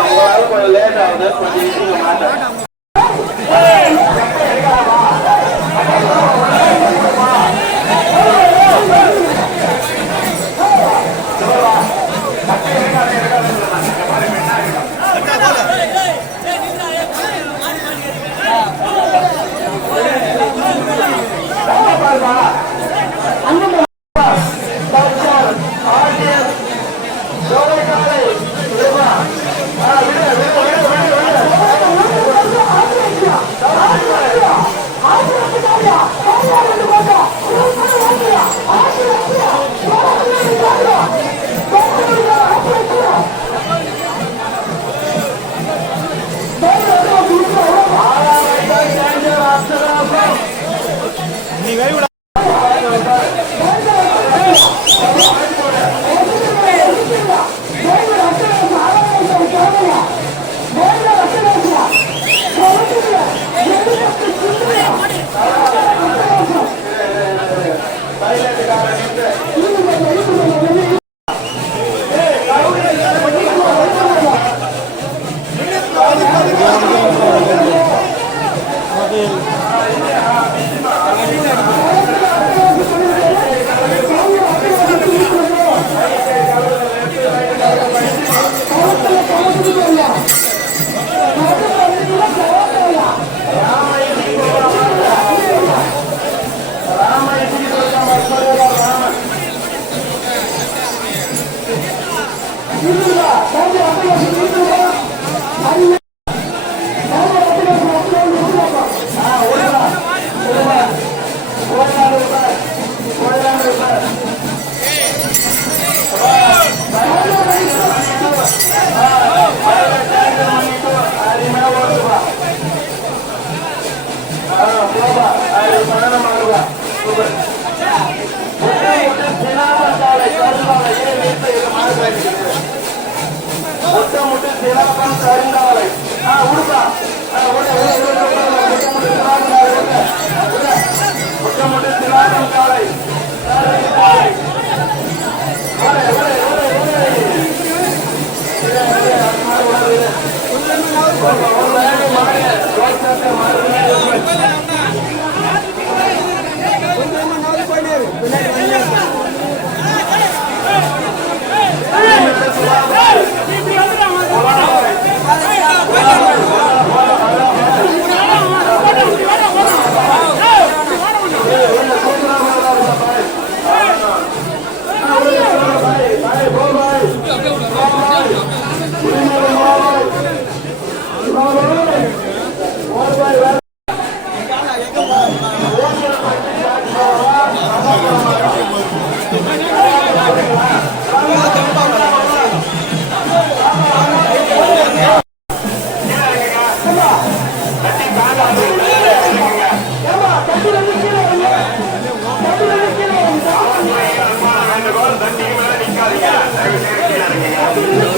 அவங்களால கொஞ்சம் லேட் ஆகுது கொஞ்சம் மாட்டேன் nivel やめてやってください。கருங்காலை உடுக்க Yeah.